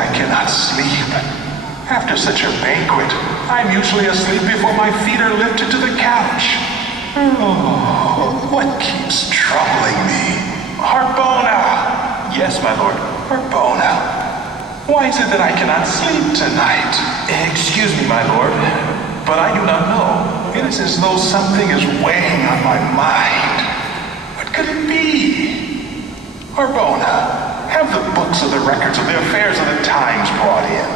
I cannot sleep? After such a banquet, I'm usually asleep before my feet are lifted to the couch. Oh, what keeps troubling me? Harbona! Yes, my lord. Harbona, why is it that I cannot sleep tonight? Excuse me, my lord, but I do not know. It is as though something is weighing on my mind. What could it be? Harbona, have the books of the records of the affairs of the times brought in.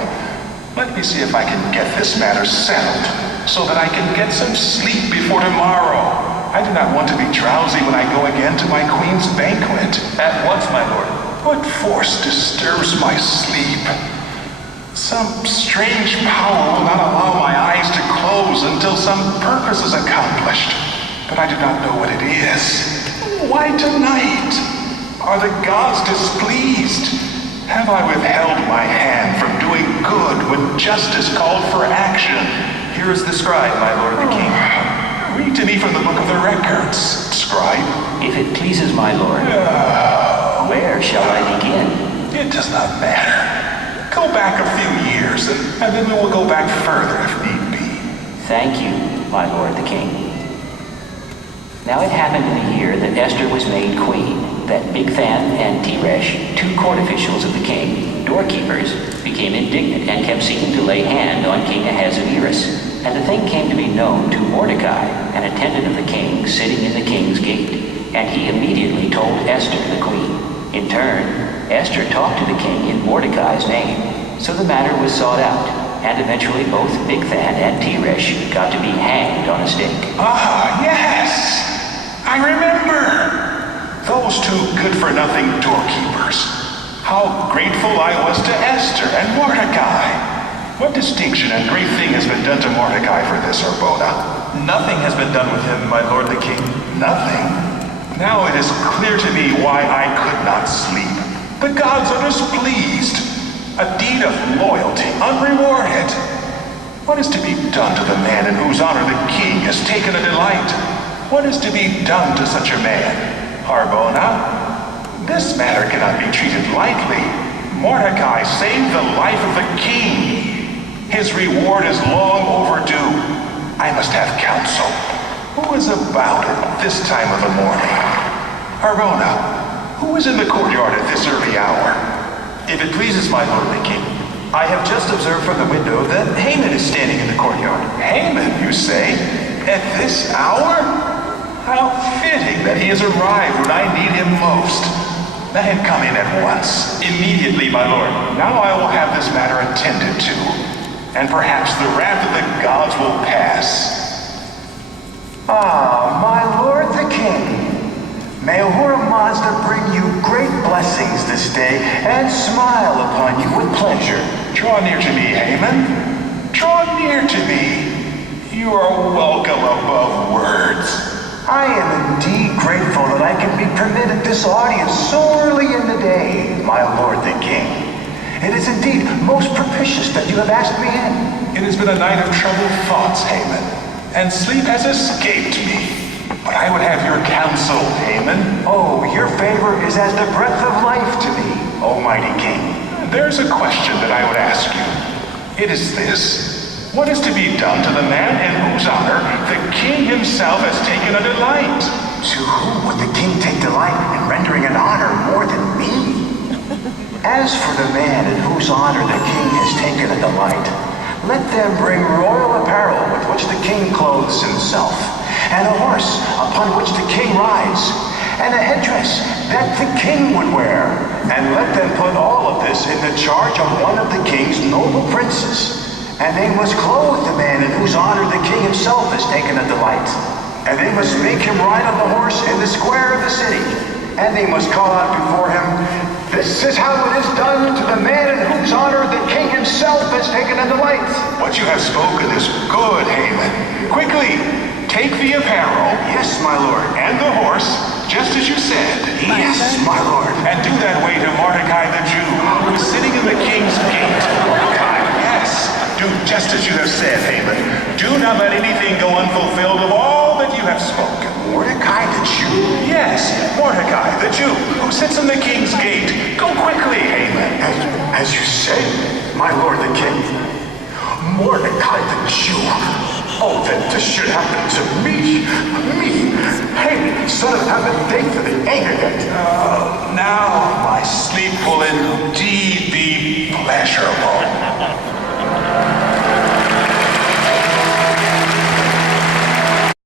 Let me see if I can get this matter settled, so that I can get some sleep before tomorrow. I do not want to be drowsy when I go again to my queen's banquet. At once, my lord. What force disturbs my sleep? Some strange power will not allow my eyes to close until some purpose is accomplished. But I do not know what it is. Why tonight? Are the gods displeased? Have I withheld my hand from doing good when justice called for action? Here is the scribe, my lord the king. Read to me from the book of the records, scribe. If it pleases my lord, where shall I begin? It does not matter. Go back a few years, and then we will go back further if need be. Thank you, my lord the king. Now it happened in the year that Esther was made queen, that Bigthan and Teresh, two court officials of the king, doorkeepers, became indignant and kept seeking to lay hand on King Ahasuerus. And the thing came to be known to Mordecai, an attendant of the king, sitting in the king's gate. And he immediately told Esther, the queen. In turn, Esther talked to the king in Mordecai's name. So the matter was sought out, and eventually both Bigthan and Teresh got to be hanged on a stake. Ah, yes! I remember! Those two good-for-nothing doorkeepers. How grateful I was to Esther and Mordecai. What distinction and great thing has been done to Mordecai for this, Harbona? Nothing has been done with him, my lord the king. Nothing? Now it is clear to me why I could not sleep. The gods are displeased. A deed of loyalty, unrewarded. What is to be done to the man in whose honor the king has taken a delight? What is to be done to such a man? Harbona, this matter cannot be treated lightly. Mordecai saved the life of the king. His reward is long overdue. I must have counsel. Who is about at this time of the morning? Harbona, who is in the courtyard at this early hour? If it pleases my lord the king, I have just observed from the window that Haman is standing in the courtyard. Haman, you say? At this hour? How fitting that he has arrived when I need him most. Let him come in at once. Immediately, my lord. Now I will have this matter attended to, and perhaps the wrath of the gods will pass. Ah, my lord the king. May Ahura Mazda bring you great blessings this day and smile upon you with pleasure. Draw near to me, Haman. Draw near to me. You are welcome above words. I am indeed grateful that I can be permitted this audience so early in the day, my lord the king. It is indeed most propitious that you have asked me in. It has been a night of troubled thoughts, Haman, and sleep has escaped me. But I would have your counsel, Haman. Oh, your favor is as the breath of life to me, almighty king. There's a question that I would ask you. It is this. What is to be done to the man in whose honor the king himself has taken a delight? To whom would the king take delight in rendering an honor more than me? As for the man in whose honor the king has taken a delight, let them bring royal apparel with which the king clothes himself, and a horse upon which the king rides, and a headdress that the king would wear, and let them put all of this in the charge of one of the king's noble princes. And they must clothe the man in whose honor the king himself has taken a delight. And they must make him ride on the horse in the square of the city. And they must call out before him, "This is how it is done to the man in whose honor the king himself has taken a delight." What you have spoken is good, Haman. Quickly, take the apparel. Yes, my lord. And the horse, just as you said. Yes, my lord. And do that way to Mordecai the Jew, who is sitting in the king's gate. Mordecai, yes. Do just as you have said, Haman. Do not let anything go unfulfilled of all that you you have spoken. Mordecai the Jew? Yes, Mordecai, the Jew, who sits in the king's gate. Go quickly, Haman. As you say, my lord the king. Mordecai the Jew? Oh, that this should happen to me. Me, Haman, son of Hammedatha the Agagite. Now my sleep will indeed be pleasurable.